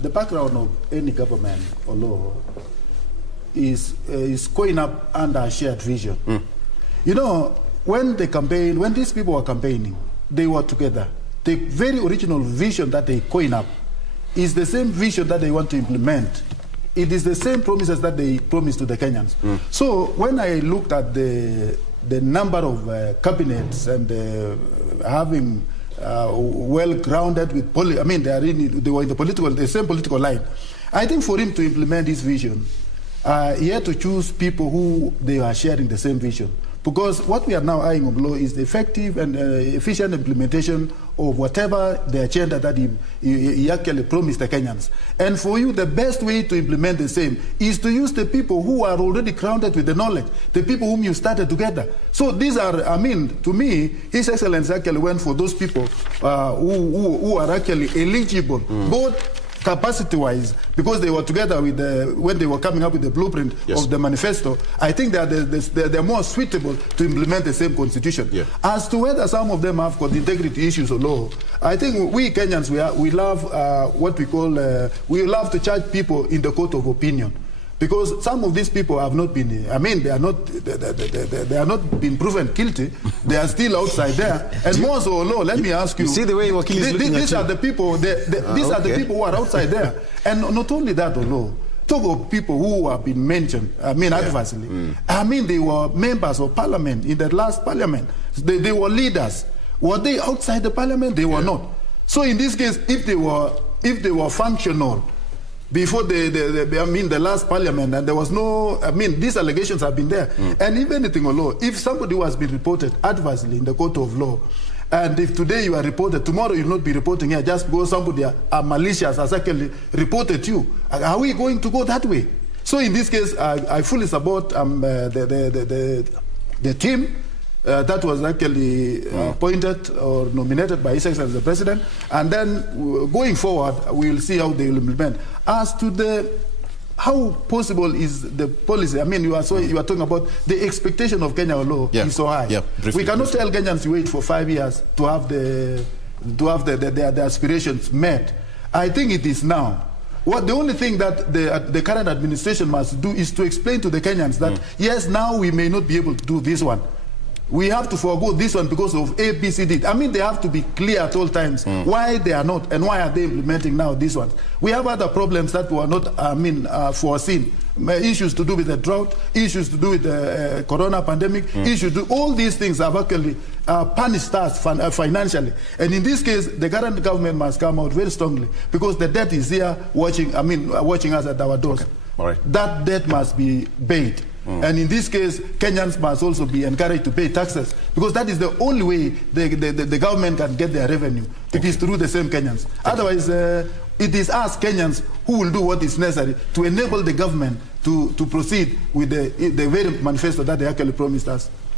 the background of any government or law is going up under a shared vision. You know, when these people were campaigning, they were together. The very original vision that they coin up is the same vision that they want to implement. It is the same promises that they promised to the Kenyans. So when I looked at the number of cabinets and having well-grounded with they were in the same political line. I think for him to implement his vision, he had to choose people who they are sharing the same vision. Because what we are now eyeing on law is the effective and efficient implementation of whatever the agenda that he actually promised the Kenyans. And for you, the best way to implement the same is to use the people who are already grounded with the knowledge, the people whom you started together. So these are, to me, His Excellency actually went for those people who are actually eligible, both capacity-wise, because they were together with when they were coming up with the blueprint of the manifesto. I think that they're more suitable to implement the same constitution. As to whether some of them have got integrity issues or no, I think we Kenyans, we love what we call, we love to charge people in the court of opinion. Because some of these people have not been, they are not been proven guilty. They are still outside there. And more so, no, let me ask you. You see the way Wakil is looking these are the people, these are the people who are outside there. And not only that, talk of people who have been mentioned, adversely. They were members of parliament in the last parliament. They were leaders. Were they outside the parliament? They were not. So in this case, if they were functional, before the last parliament, and there was no, these allegations have been there. And if anything or law, if somebody who has been reported adversely in the court of law, and if today you are reported, tomorrow you will not be reporting here just because somebody malicious has actually reported you. Are we going to go that way? So in this case, I fully support the team that was actually appointed or nominated by His Excellency the President, and then going forward, we will see how they will implement. As to how possible is the policy? You are talking about the expectation of Kenya law is so high. We cannot tell Kenyans to wait for 5 years to have their aspirations met. I think it is now. The only thing that the current administration must do is to explain to the Kenyans that yes, now we may not be able to do this one. We have to forego this one because of A, B, C, D. They have to be clear at all times why they are not and why are they implementing now this one. We have other problems that were not foreseen. Issues to do with the drought, issues to do with the corona pandemic, issues to all these things have actually punished us financially. And in this case, the current government must come out very strongly because the debt is here watching us at our doors. Okay. All right. That debt must be paid. And in this case, Kenyans must also be encouraged to pay taxes because that is the only way the government can get their revenue. It is through the same Kenyans. Otherwise, it is us Kenyans who will do what is necessary to enable the government to proceed with the very manifesto that they actually promised us.